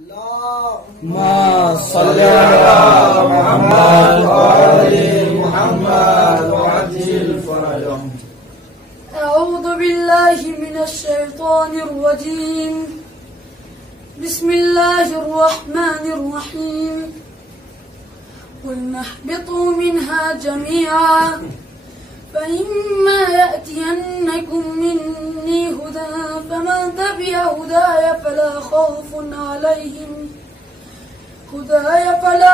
اللهم صل على محمد وآل محمد وعجل فرجهم. أعوذ بالله من الشيطان الرجيم. بسم الله الرحمن الرحيم. قلنا اهبطوا منها جميعا فإما يأتينكم مني هدى فمن تبع هداي فلا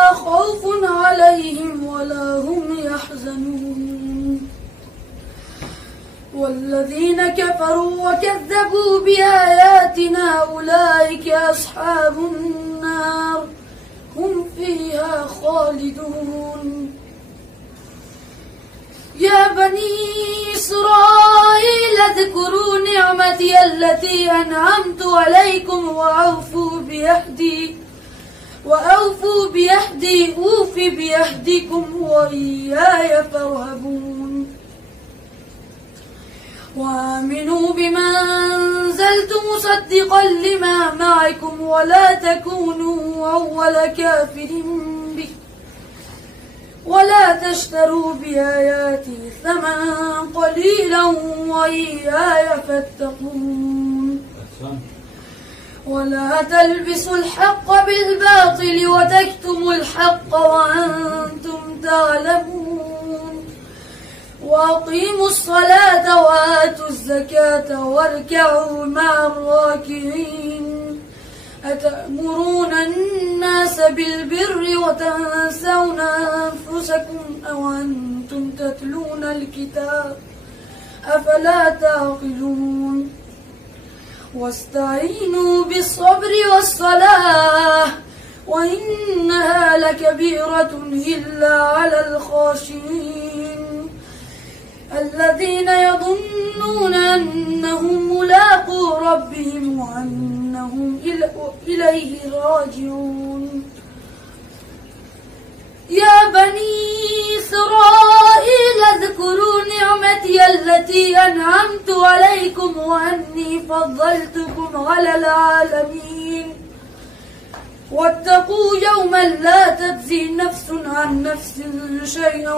خوف عليهم ولا هم يحزنون. والذين كفروا وكذبوا بآياتنا أولئك أصحاب النار هم فيها خالدون. يا بني إسرائيل اذكروا نعمتي التي أنعمت عليكم وأوفوا بيحدي أوف بيحدكم وإياي فارهبون. وآمنوا بما أنزلت مصدقا لما معكم ولا تكونوا أول كافر به ولا تشتروا بآياتي ثمنا قليلا وإياي فاتقون. ولا تلبسوا الحق بالباطل وتكتموا الحق وأنتم تعلمون. وأقيموا الصلاة وآتوا الزكاة واركعوا مع الراكعين. أتأمرون الناس بالبر وتنسون أنفسكم أوأنتم تتلون الكتاب أفلا تعقلون. واستعينوا بالصبر والصلاة وإنها لكبيرة إلا على الخاشعين الذين يظنون أنهم ملاقو ربهم وأنهم إليه راجعون. يا بني إسرائيل اذكروا نعمتي التي أنعمت عليكم وأني فضلتكم على العالمين. واتقوا يوما لا تجزي نفس عن نفس شيئا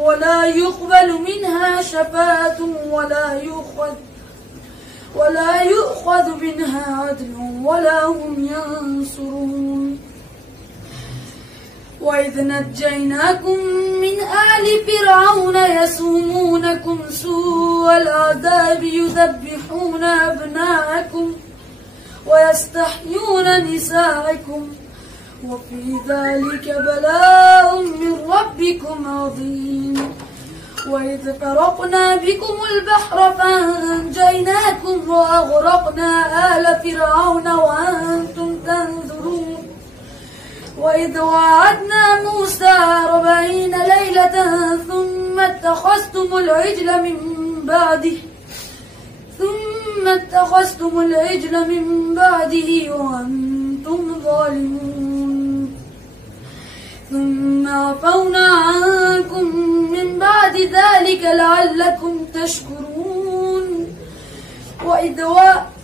ولا يقبل منها شفاعة ولا يؤخذ منها عدل ولا هم ينصرون. وإذ نجيناكم من آل فرعون يسومونكم سوء العذاب يذبحون أبناءكم ويستحيون نساءكم وفي ذلك بلاء من ربكم عظيم. وإذ فرقنا بكم البحر فأنجيناكم وأغرقنا آل فرعون وأنتم تنظرون. وإذ وعدنا موسى 40 ليلة ثم اتخذتم العجل من بعده وأنتم ظالمون. ثم عفونا عنكم من بعد ذلك لعلكم تشكرون.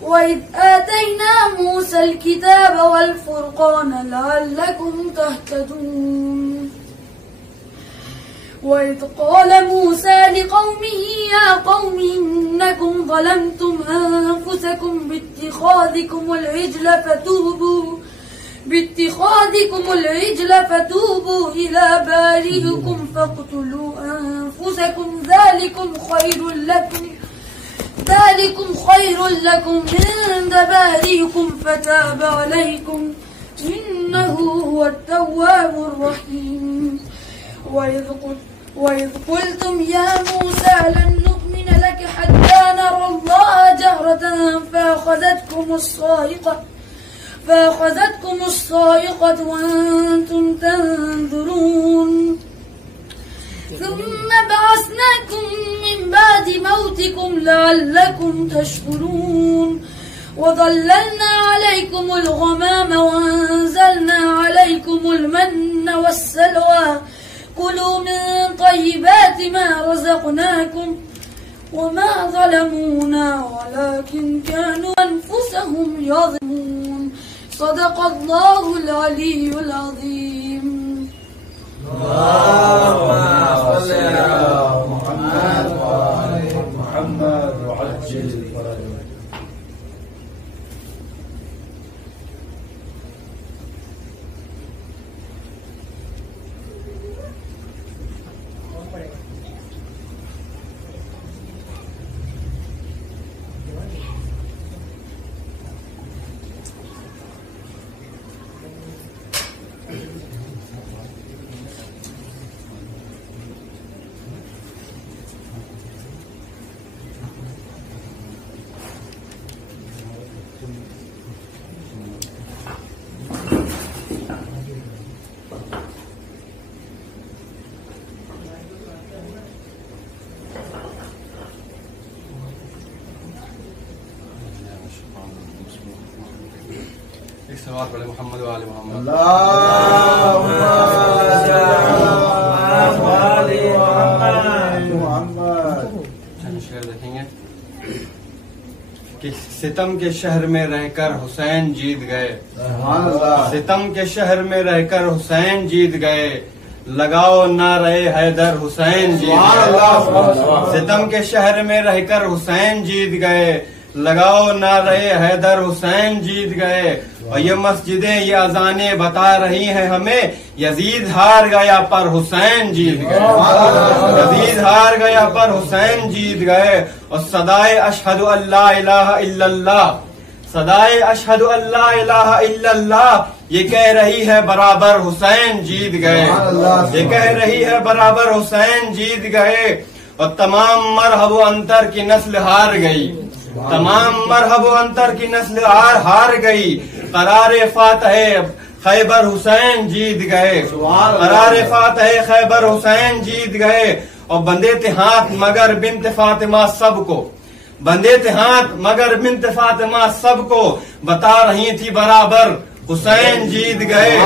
وإذ آتينا موسى الكتاب والفرقان لعلكم تهتدون. وإذ قال موسى لقومه يا قوم إنكم ظلمتم أنفسكم باتخاذكم العجل فتوبوا إلى بارئكم فاقتلوا أنفسكم ذلكم خير لكم عند بارئكم فتاب عليكم إنه هو التواب الرحيم. وإذ قلتم يا موسى لن نؤمن لك حتى نرى الله جهرة فأخذتكم الصاعقة وأنتم تنظرون. ثم بعثناكم من بعد موتكم لعلكم تشكرون. وظللنا عليكم الغمام وأنزلنا عليكم المن والسلوى كلوا من طيبات ما رزقناكم وما ظلمونا ولكن كانوا أنفسهم يظلمون. صدق الله العلي العظيم. اللهم صل على محمد وآل محمد وعجل فرجهم. ایک سوال پڑھے محمد و آل محمد. اللهم صل على محمد. شعر دیکھیں گے کہ ستم کے شہر میں رہ کر حسین جیت گئے. سبحان اللہ. ستم کے شہر میں رہ کر حسین جیت گئے. لگاؤ نعرہ حیدر حسین جیت گئے. ستم کے شہر میں رہ کر حسین جیت گئے. لگاؤ نعرہ حیدر حسین جیت گئے. اور یہ مسجدیں یہ اذانیں بتا رہی ہیں ہمیں یزید ہار گیا پر حسین جیت گئے. یزید ہار گیا پر حسین جیت گئے. اور صدائے اشہد ان لا الہ الا اللہ، صدائے اشہد ان لا الہ الا اللہ یہ کہہ رہی ہے برابر حسین جیت گئے. یہ کہہ رہی ہے برابر حسین جیت گئے. اور تمام مرحب و انتر کی نسل ہار گئی. تمام مرحب و انتر کی نسل ہار گئی. قرار فاتح خیبر حسین جیت گئے. قرار فاتح خیبر حسین جیت گئے. اور بندے تھے ہاتھ مگر بنت فاطمہ سب کو، بندے تھے ہاتھ مگر بنت فاطمہ سب کو. بتا رہی تھی برابر حسین جیت گئے.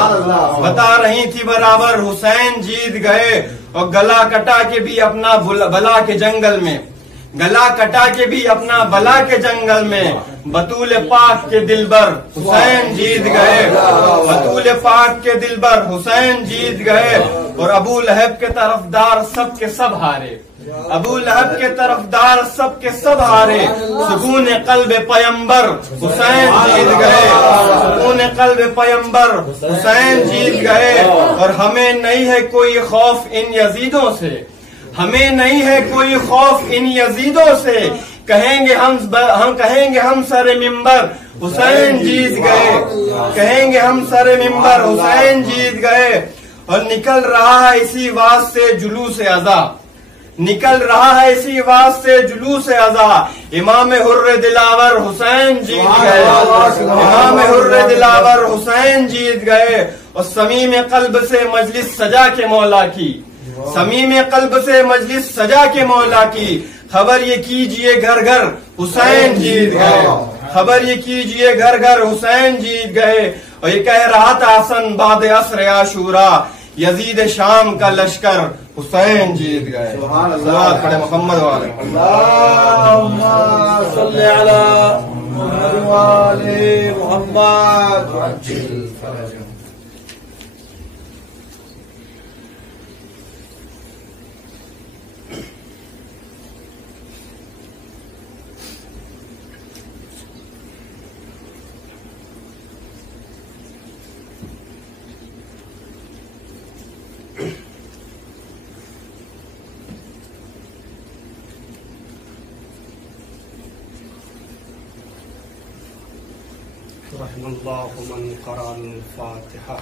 بتا رہی تھی برابر حسین جیت گئے. اور گلا کٹا کے بھی اپنا بلا کے جنگل میں، گلا کٹا کے بھی اپنا بلا کے جنگل میں بطول پاک کے دلبر حسین جیت گئے. بطول پاک کے دلبر حسین جیت گئے. اور ابو لہب کے طرفدار سب کے سب ہارے. ابو لہب کے طرفدار سب کے سب ہارے. سکون قلب پیمبر حسین جیت گئے. سکون قلب پیمبر حسین جیت گئے. اور ہمیں نہیں ہے کوئی خوف ان یزیدوں سے، ہمیں نہیں ہے کوئی خوف ان یزیدوں سے. کہیں گے ہم سر ممبر حسین جیت گئے. کہیں گے ہم سر ممبر حسین جیت گئے. اور نکل رہا ہے اسی واسطے جلوس ازا، نکل رہا ہے اسی واسطے جلوس ازا. امام حر دلاور حسین جیت گئے. امام حر دلاور حسین جیت گئے. اور صمیم قلب سے مجلس سجا کے مولا کی، صمیم قلب سے مجلس سجا کے مولا کی. خبر یہ کیجئے گھر گھر حسین جیت گئے. خبر یہ کیجئے گھر گھر حسین جیت گئے. اور یہ کہہ رہا تھا حسن بعد عصر عاشورا یزید شام کا لشکر حسین جیت گئے. سبحان اللہ. صلوات پڑھے محمد والے. اللهم صل على محمد وآل محمد وعجل فرجهم. رحم اللہ من قرأ الفاتحہ.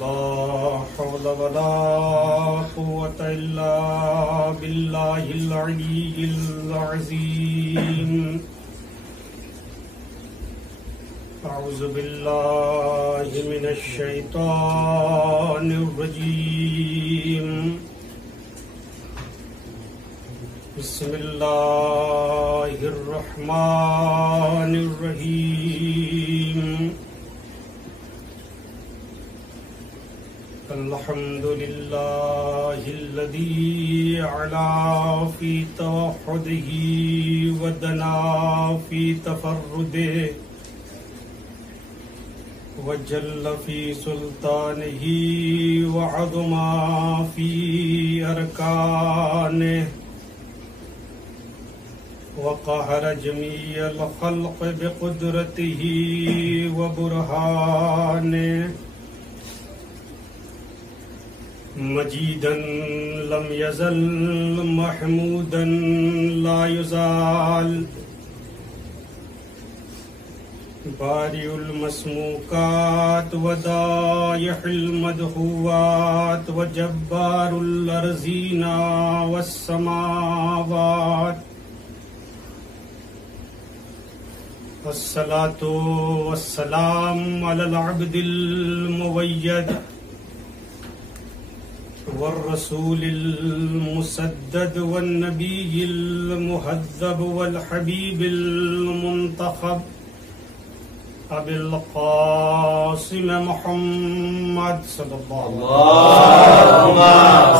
لا حول ولا قوة إلا بالله العلي العظيم. أعوذ بالله من الشيطان الرجيم. بسم اللہ الرحمن الرحیم الحمد للہ الذی علا فی توحدہ ودنا فی تفردہ وجل فی سلطانہ وعظما فی ارکانہ وقهر جميع الخلق بقدرته وبرهانه مجيدا لم يزل محمودا لا يزال بارئ المسموكات ودائح المدهوات وجبار الأرضين والسماوات والصلاة والسلام على العبد المؤيد والرسول المسدد والنبي المهذب والحبيب المنتخب أبي القاسم محمد صلى الله اللهم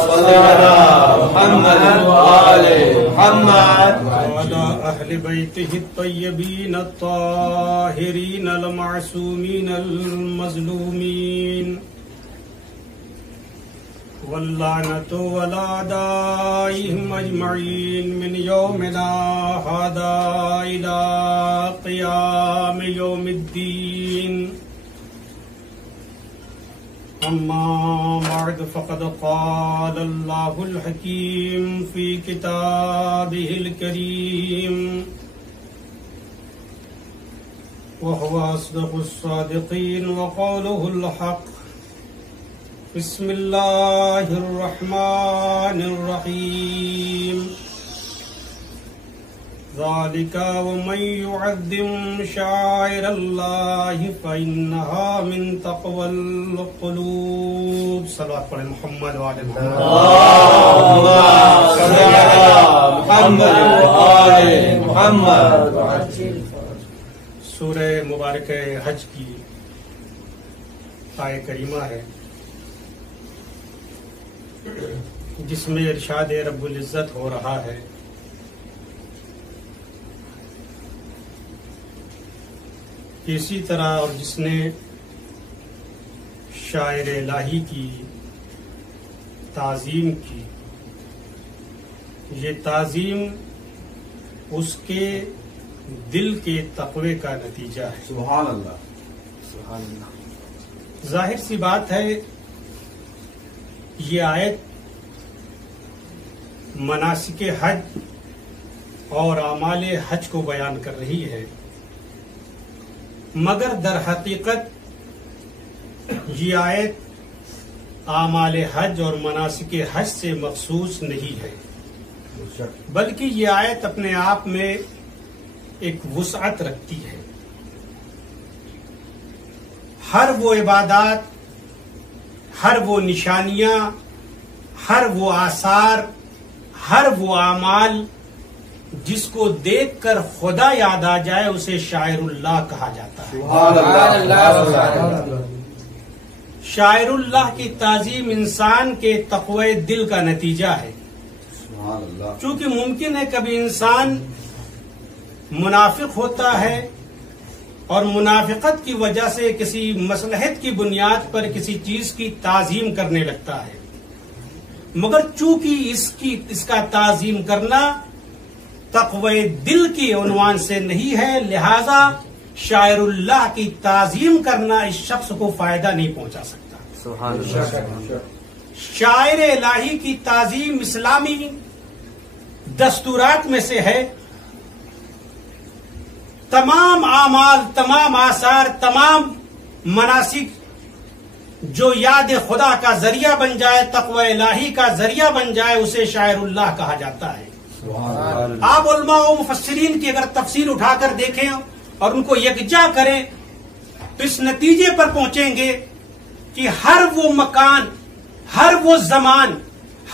صل على محمد وآل محمد وعلى أهل بيته الطيبين الطاهرين المعصومين المظلومين واللعنة على أعدائهم أجمعين من يومنا هذا إلى قيام يوم الدين أما بعد فقد قال الله الحكيم في كتابه الكريم وهو أصدق الصادقين وقوله الحق بسم الله الرحمن الرحيم ذلك ومن يعظم شعائر الله فإنها من تقوى القلوب صلوات پر محمد وعلى اللهم صل على محمد وآل محمد سورہ مبارک حج کی آیت کریمہ ہے جس میں ارشاد رب العزت ہو رہا ہے کہ اسی طرح اور جس نے شاعر الہی کی تعظیم کی یہ تعظیم اس کے دل کے تقوی کا نتیجہ ہے. سبحان اللہ. سبحان اللہ. ظاہر سی بات ہے یہ آیت مناسک حج اور اعمال حج کو بیان کر رہی ہے، مگر در حقیقت یہ آیت اعمال حج اور مناسک حج سے مخصوص نہیں ہے، بلکہ یہ آیت اپنے آپ میں ایک وسعت رکھتی ہے. ہر وہ عبادات، ہر وہ نشانیاں، ہر وہ آثار، ہر وہ اعمال جس کو دیکھ کر خدا یاد آ جائے اسے شاعر اللہ کہا جاتا ہے. شاعر اللہ کی تعظیم انسان کے تقوی دل کا نتیجہ ہے. چونکہ ممکن ہے کبھی انسان منافق ہوتا ہے اور منافقت کی وجہ سے کسی مصلحت کی بنیاد پر کسی چیز کی تعظیم کرنے لگتا ہے، مگر چونکہ اس کا تعظیم کرنا تقوی دل کی عنوان سے نہیں ہے، لہذا شاعر اللہ کی تعظیم کرنا اس شخص کو فائدہ نہیں پہنچا سکتا. سبحان اللہ. شاعر الہی کی تعظیم اسلامی دستورات میں سے ہے. تمام اعمال، تمام آثار، تمام مناسک جو یاد خدا کا ذریعہ بن جائے، تقوی الہی کا ذریعہ بن جائے، اسے شاعر اللہ کہا جاتا ہے. آپ علماء و مفسرین کی اگر تفسیر اٹھا کر دیکھیں اور ان کو یکجا کریں تو اس نتیجے پر پہنچیں گے کہ ہر وہ مکان، ہر وہ زمان،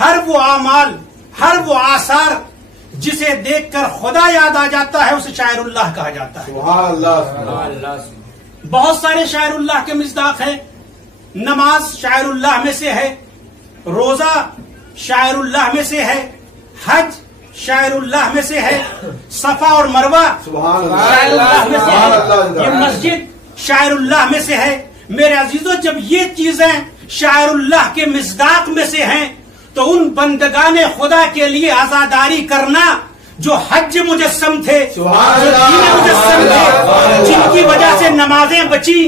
ہر وہ اعمال، ہر وہ آثار جسے دیکھ کر خدا یاد آ جاتا ہے اسے شاعر اللہ کہا جاتا ہے. سبحان اللہ. بہت سارے شاعر اللہ کے مصداق ہیں. نماز شاعر اللہ میں سے ہے، روزہ شاعر اللہ میں سے ہے، حج شاعر اللہ میں سے ہے، صفا اور مروہ سبحان شاعر اللہ میں سے اللہ. ہے، یہ مسجد شاعر اللہ میں سے ہے. میرے عزیزوں، جب یہ چیزیں شاعر اللہ کے مصداق میں سے ہیں تو ان بندگان خدا کے لیے عزاداری کرنا جو حج مجسم تھے، جو دین مجسم تھے، جن کی وجہ سے نمازیں بچی،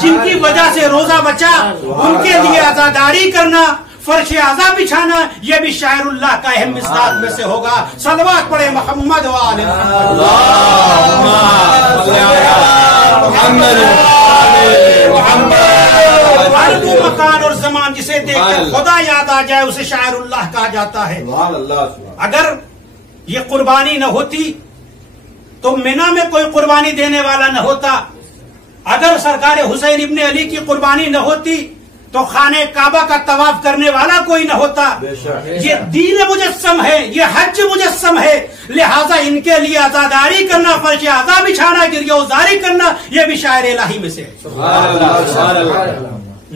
جن کی وجہ سے روزہ بچا، ان کے لیے عزاداری کرنا، فرش اعضا بچھانا، یہ بھی شاعر اللہ کا اہم مصداق میں سے ہوگا. صلوات پڑھے محمد و آل ہر وہ مکان اور زمان جسے دیکھ کر خدا یاد آ جائے اسے شاعر اللہ کہا جاتا ہے. اگر یہ قربانی نہ ہوتی تو مینا میں کوئی قربانی دینے والا نہ ہوتا. اگر سرکار حسین ابن علی کی قربانی نہ ہوتی تو خانہ کعبہ کا طواف کرنے والا کوئی نہ ہوتا. یہ دین مجسم ہے، یہ حج مجسم ہے، لہذا ان کے لیے عزاداری کرنا، فرش اعضا بچھانا، گریہ وزاری کرنا، یہ بھی شاعر الہی میں سے ہے.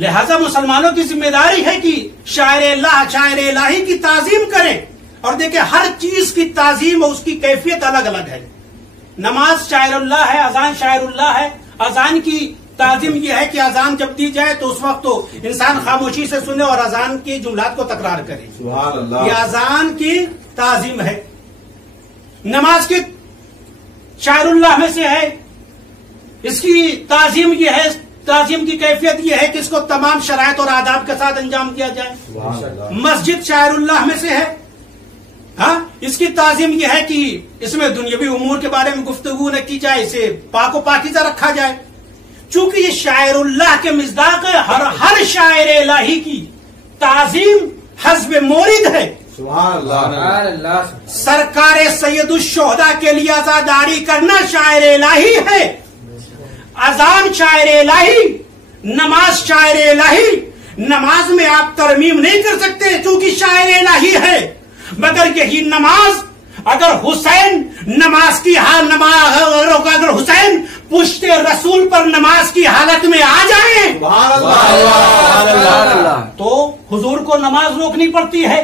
لہذا مسلمانوں کی ذمہ داری ہے کہ شاعر الہی کی تعظیم کریں. اور دیکھیں، ہر چیز کی تعظیم اور اس کی کیفیت الگ الگ ہے. نماز شاعر اللہ ہے، اذان شاعر اللہ ہے. اذان کی تعظیم یہ ہے کہ اذان جب دی جائے تو اس وقت تو انسان خاموشی سے سنے اور اذان کی جملات کو تکرار کرے. سبحان اللہ. یہ اذان کی تعظیم ہے. نماز کی شاعر اللہ میں سے ہے. اس کی تعظیم یہ ہے، تعظیم کی کیفیت یہ ہے کہ اس کو تمام شرائط اور آداب کے ساتھ انجام دیا جائے. سبحان اللہ. مسجد شاعر اللہ میں سے ہے. ہاں، اس کی تعظیم یہ ہے کہ اس میں دنیاوی امور کے بارے میں گفتگو نہ کی جائے، اسے پاک و پاکیزہ رکھا جائے. چونکہ یہ شاعر اللہ کے مصداق ہے، ہر شاعر الہی کی تعظیم حسب مورد ہے. سبحان اللہ. سرکار سید الشہداء کے لیے عزاداری کرنا شاعر الہی ہے. اذان شاعر الہی، نماز شاعر الہی. نماز میں آپ ترمیم نہیں کر سکتے چونکہ شاعر الہی ہے، مگر یہی نماز اگر حسین نماز کی اگر حسین پشت رسول پر نماز کی حالت میں آ جائیں تو حضور کو نماز روکنی پڑتی ہے.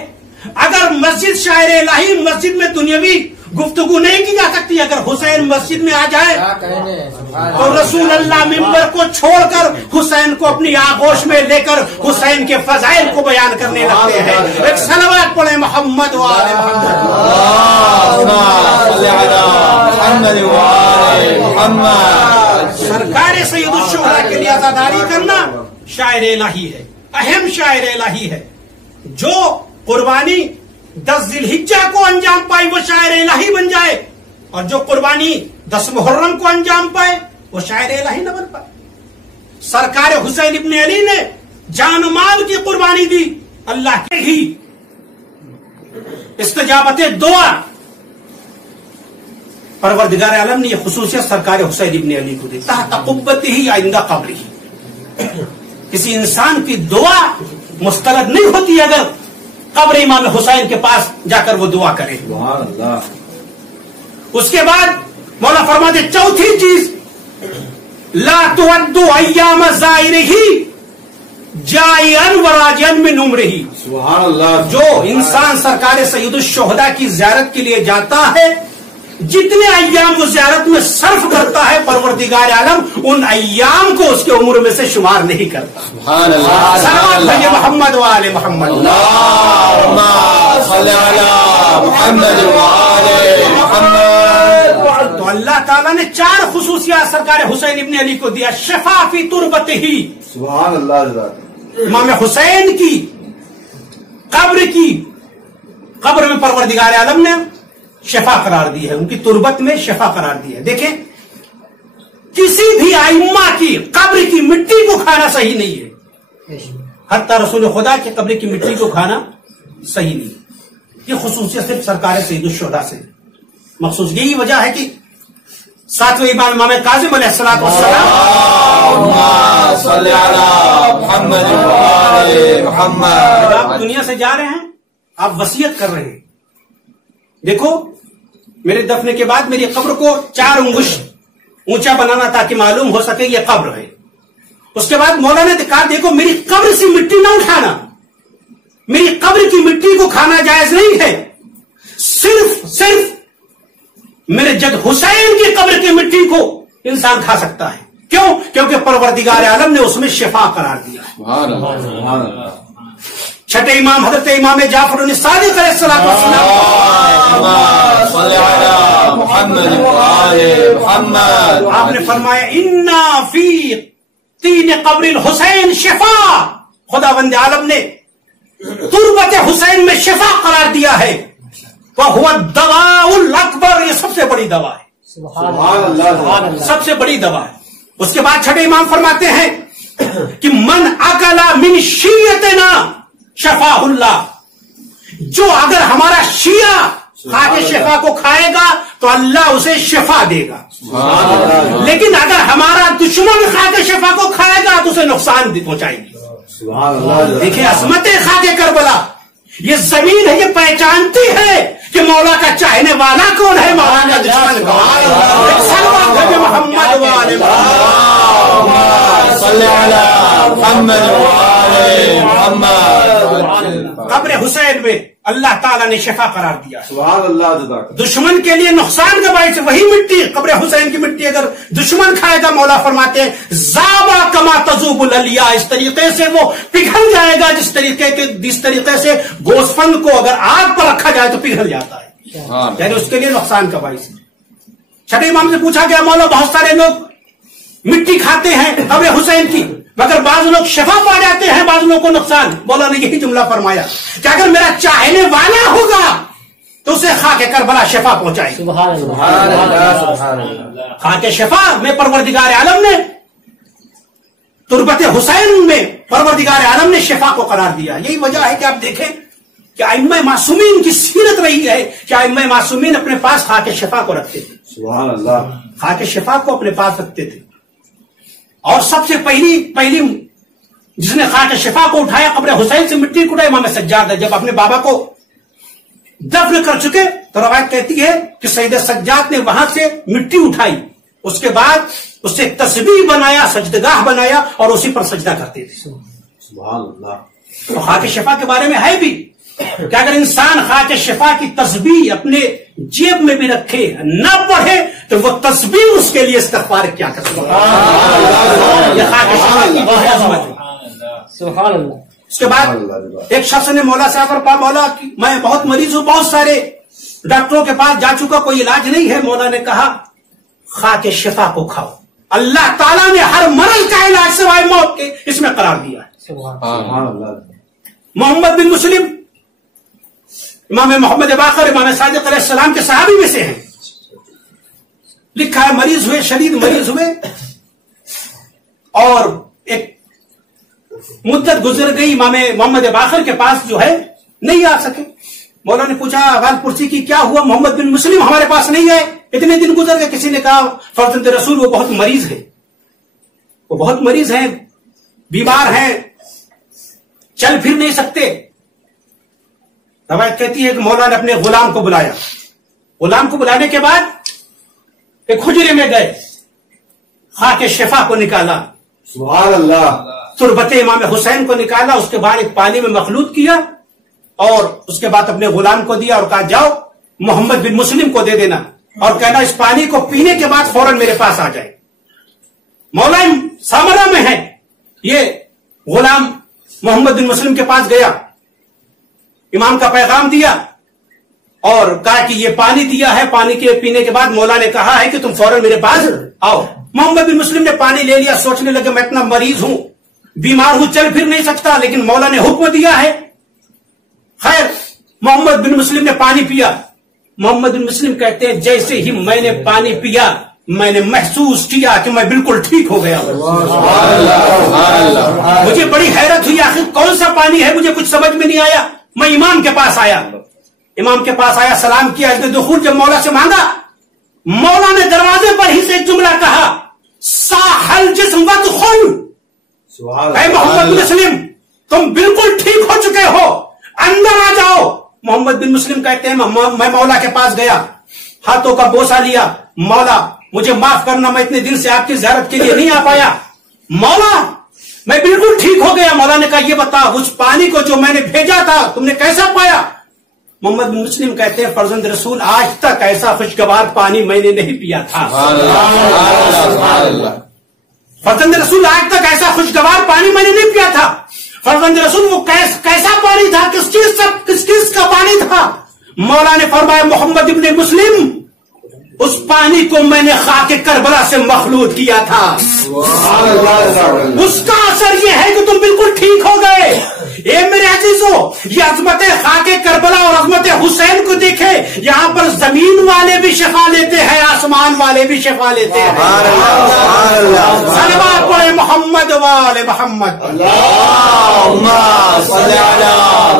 اگر مسجد شاعر الہی، مسجد میں دنیاوی گفتگو نہیں کی جا سکتی. اگر حسین مسجد میں آ جائے تو رسول اللہ ممبر کو چھوڑ کر حسین کو اپنی آغوش میں لے کر حسین کے فضائل کو بیان کرنے لگتے ہیں. ایک صلوات پڑھیں محمد و آل محمد. سرکار سید الشہداء کے لیے عزاداری کرنا شاعر الہی ہے، اہم شاعر الہی ہے. جو قربانی 10 ذی الحجہ کو انجام پائی وہ شاعر الہی بن جائے، اور جو قربانی 10 محرم کو انجام پائے وہ شاعر الہی نہ بن پائے. سرکار حسین ابن علی نے جان و مال کی قربانی دی. اللہ کے ہی استجابت دعا، پروردگار عالم نے یہ خصوصیت سرکار حسین ابن علی کو دی. تحت قبتہ ہی عند قبرہ، کسی انسان کی دعا مسترد نہیں ہوتی اگر قبر امام حسین کے پاس جا کر وہ دعا کرے. سبحان اللہ. اس کے بعد مولا فرماتے چوتھی چیز، لا تعد ایام زائرہ جائعا وراجعا من عمرہ. سبحان اللہ. جو انسان سرکار سید الشہداء کی زیارت کے لیے جاتا ہے، جتنے ایام وہ زیارت میں صرف کرتا ہے، پروردگار عالم ان ایام کو اس کے عمر میں سے شمار نہیں کرتا. سبحان اللہ. صلوات بھائی محمد و آل محمد. اللہم صلی علی محمد و آل محمد. تو اللہ تعالیٰ نے 4 خصوصیات سرکار حسین ابن علی کو دیا. شفا فی تربتہ، سبحان اللہ. امام حسین کی قبر میں پروردگار عالم نے شفا قرار دی ہے، ان کی تربت میں شفا قرار دی ہے. دیکھیں، کسی بھی ائمہ کی قبر کی مٹی کو کھانا صحیح نہیں ہے، حتی رسول خدا کی قبر کی مٹی کو کھانا صحیح نہیں. یہ خصوصیت صرف سرکار سید الشہداء سے مخصوص. یہی وجہ ہے کہ 7ویں امام کاظم علیہ السلام صلی علی محمد و آل محمد. آپ دنیا سے جا رہے ہیں، آپ وصیت کر رہے ہیں. دیکھو، میرے دفن کے بعد میری قبر کو 4 انگشت اونچا بنانا تاکہ معلوم ہو سکے یہ قبر ہے. اس کے بعد مولا نے کہا دیکھو میری قبر سے مٹی نہ اٹھانا، میری قبر کی مٹی کو کھانا جائز نہیں ہے، صرف میرے جد حسین کی قبر کی مٹی کو انسان کھا سکتا ہے. کیوں؟ کیونکہ پروردگار عالم نے اس میں شفا قرار دیا ہے. سبحان اللہ. چھٹے امام حضرت امام جعفر الصادق علیہ الصلوۃ والسلام صلی علی محمد وآل محمد. آپ نے فرمایا انا فی تین قبر الحسین شفا. خداوند عالم نے تربت حسین میں شفا قرار دیا ہے. وہو الدواء الاکبر، یہ سب سے بڑی دوا ہے. سبحان اللہ. سب سے بڑی دوا ہے. اس کے بعد چھٹے امام فرماتے ہیں کہ من اکل من شیعتنا شفاہ اللہ، جو اگر ہمارا شیعہ خاک شفا کو کھائے گا تو اللہ اسے شفا دے گا، لیکن اگر ہمارا دشمن خاک شفا کو کھائے گا تو اسے نقصان پہنچائے گی. دیکھیں عظمت خاک کربلا، یہ زمین ہے، یہ پہچانتی ہے کہ مولا کا چاہنے والا کون ہے، مولا کا دشمن کون ہے. محمد وآل صلی علی محمد وآل محمد. قبر حسین میں اللہ تعالیٰ نے شفا قرار دیا. سبحان اللہ. دشمن کے لیے نقصان کا باعث وہی مٹی، قبر حسین کی مٹی اگر دشمن کھائے گا، مولا فرماتے ہیں زابا کما تذوب الالیا، اس طریقے سے وہ پگھل جائے گا جس طریقے سے گوسفند کو اگر آگ پر رکھا جائے تو پگھل جاتا ہے، یعنی اس کے لیے نقصان کا باعث ہے. چھٹے امام سے پوچھا گیا مولا بہت سارے لوگ مٹی کھاتے ہیں قبر حسین کی، مگر بعض لوگ شفا پا جاتے ہیں، بعض لوگوں کو نقصان. مولا نے یہی جملہ فرمایا کہ اگر میرا چاہنے والا ہوگا تو اسے خاک کربلا شفا پہنچائے. خاک شفا میں پروردگار عالم نے، تربت حسین میں پروردگار عالم نے شفا کو قرار دیا. یہی وجہ ہے کہ آپ دیکھیں کہ ائمہ معصومین کی سیرت رہی ہے کہ ائمہ معصومین اپنے پاس خاک شفا کو رکھتے تھے. سبحان اللہ. خاک شفا کو اپنے پاس رکھتے تھے. اور سب سے پہلی جس نے خاک شفا کو اٹھایا قبر حسین سے مٹی کو اٹھایا امام سجاد ہے. جب اپنے بابا کو دفن کر چکے تو روایت کہتی ہے کہ سید سجاد نے وہاں سے مٹی اٹھائی، اس کے بعد اس سے تسبیح بنایا، سجدگاہ بنایا اور اسی پر سجدہ کرتے تھے. سبحان اللہ. تو خاک شفا کے بارے میں ہے بھی کہ اگر انسان خاک شفا کی تسبیح اپنے جیب میں بھی رکھے نہ پڑھے تو وہ تسبیح اس کے لیے استغفار کیا کر سکتا ہے. یہ خاک شفا کی بڑی عظمت ہے. سبحان اللہ. اس کے بعد ایک شخص نے مولا صاحب پر کہا مولا میں بہت مریض ہوں، بہت سارے ڈاکٹروں کے پاس جا چکا، کوئی علاج نہیں ہے. مولا نے کہا خاک شفا کو کھاؤ، اللہ تعالیٰ نے ہر مرض کا علاج سوائے موت کے اس میں قرار دیا ہے. سبحان اللہ. محمد بن مسلم امام محمد باقر امام صادق علیہ السلام کے صحابی میں سے ہیں. لکھا ہے مریض ہوئے، شدید مریض ہوئے اور ایک مدت گزر گئی، امام محمد باقر کے پاس جو ہے نہیں آ سکے. مولا نے پوچھا احوال پرسی کی کیا ہوا، محمد بن مسلم ہمارے پاس نہیں آئے، اتنے دن گزر گئے. کسی نے کہا فرزند رسول وہ بہت مریض ہے، وہ بہت مریض ہیں، بیمار ہیں، چل پھر نہیں سکتے. روایت کہتی ہے کہ مولا نے اپنے غلام کو بلایا. غلام کو بلانے کے بعد ایک حجرے میں گئے، خاک شفا کو نکالا، سبحان اللہ. تربت امام حسین کو نکالا، اس کے بعد ایک پانی میں مخلوط کیا اور اس کے بعد اپنے غلام کو دیا اور کہا جاؤ محمد بن مسلم کو دے دینا اور کہنا اس پانی کو پینے کے بعد فوراً میرے پاس آ جائے. مولا سامرا میں ہے، یہ غلام محمد بن مسلم کے پاس گیا، امام کا پیغام دیا اور کہا کہ یہ پانی دیا ہے، پانی کے پینے کے بعد مولا نے کہا ہے کہ تم فوراً میرے پاس آؤ. محمد بن مسلم نے پانی لے لیا، سوچنے لگے میں اتنا مریض ہوں، بیمار ہوں، چل پھر نہیں سکتا، لیکن مولا نے حکم دیا ہے. خیر محمد بن مسلم نے پانی پیا. محمد بن مسلم کہتے ہیں جیسے ہی میں نے پانی پیا میں نے محسوس کیا کہ میں بالکل ٹھیک ہو گیا. مجھے بڑی حیرت ہوئی، آخر کون سا پانی ہے، مجھے کچھ سمجھ میں نہیں آیا. میں امام کے پاس آیا، امام کے پاس آیا، سلام کیا، اس نے دخول جب مولا سے مانگا، مولا نے دروازے پر ہی سے ایک جملہ کہا ساحل جسم ودخل. اے محمد بن مسلم تم بالکل ٹھیک ہو چکے ہو، اندر آ جاؤ. محمد بن مسلم کہتے ہیں میں مولا کے پاس گیا، ہاتھوں کا بوسہ لیا، مولا مجھے معاف کرنا، میں اتنے دن سے آپ کی زیارت کے لیے نہیں آ پایا، مولا میں بالکل ٹھیک ہو گیا۔ مولا نے کہا یہ بتا اس پانی کو جو میں نے بھیجا تھا تم نے کیسا پایا؟ محمد بن مسلم کہتے ہیں فرزند رسول آج تک ایسا خوشگوار پانی میں نے نہیں پیا تھا۔ فرزند رسول آج تک ایسا خوشگوار پانی میں نے نہیں پیا تھا۔ فرزند رسول وہ کیسا پانی تھا؟ کس چیز کا پانی تھا؟ مولا نے فرمایا محمد ابن مسلم اس پانی کو میں نے خاک کربلا سے مخلوط کیا تھا، اس کا اثر یہ ہے کہ تم بالکل ٹھیک ہو گئے۔ اے میرے عزیزو، یہ عظمت خاک کربلا اور عظمت حسین کو دیکھے، یہاں پر زمین والے بھی شفا لیتے ہیں، آسمان والے بھی شفا لیتے ہیں۔ صلوات پڑھے محمد والے محمد، اللہم صلی علی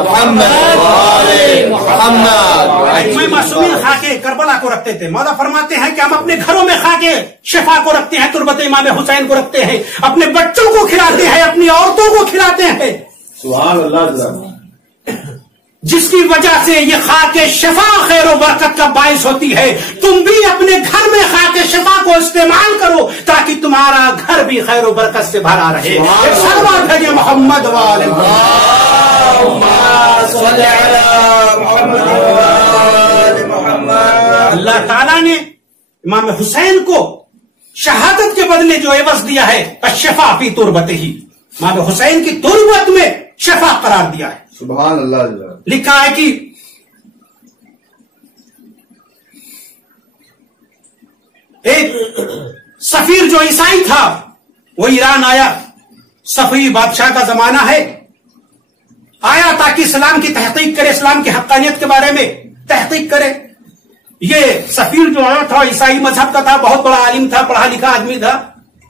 محمد وآل محمد۔ میں معصومین خاک کربلا کو رکھتے تھے۔ مولا فرماتے ہیں کہ ہم اپنے گھروں میں خاک شفا کو رکھتے ہیں، تربت امام حسین کو رکھتے ہیں، اپنے بچوں کو کھلاتے ہیں، اپنی عورتوں کو کھلاتے ہیں، سبحان اللہ، جس کی وجہ سے یہ خاک شفا خیر و برکت کا باعث ہوتی ہے۔ تم بھی اپنے گھر میں خاک شفا کو استعمال کرو تاکہ تمہارا گھر بھی خیر و برکت سے بھرا رہے۔ صلوات بھیجے محمد والے محمد۔ اللہ تعالیٰ نے امام حسین کو شہادت کے بدلے جو عوض دیا ہے الشفا فی تربتہ، امام حسین کی تربت میں شفا قرار دیا ہے۔ سبحان اللہ۔ لکھا ہے کہ ایک سفیر جو عیسائی تھا وہ ایران آیا، صفوی بادشاہ کا زمانہ ہے، آیا تاکہ اسلام کی تحقیق کرے، اسلام کی حقانیت کے بارے میں تحقیق کرے۔ یہ سفیر جو آیا تھا عیسائی مذہب کا تھا، بہت بڑا عالم تھا، پڑھا لکھا آدمی تھا،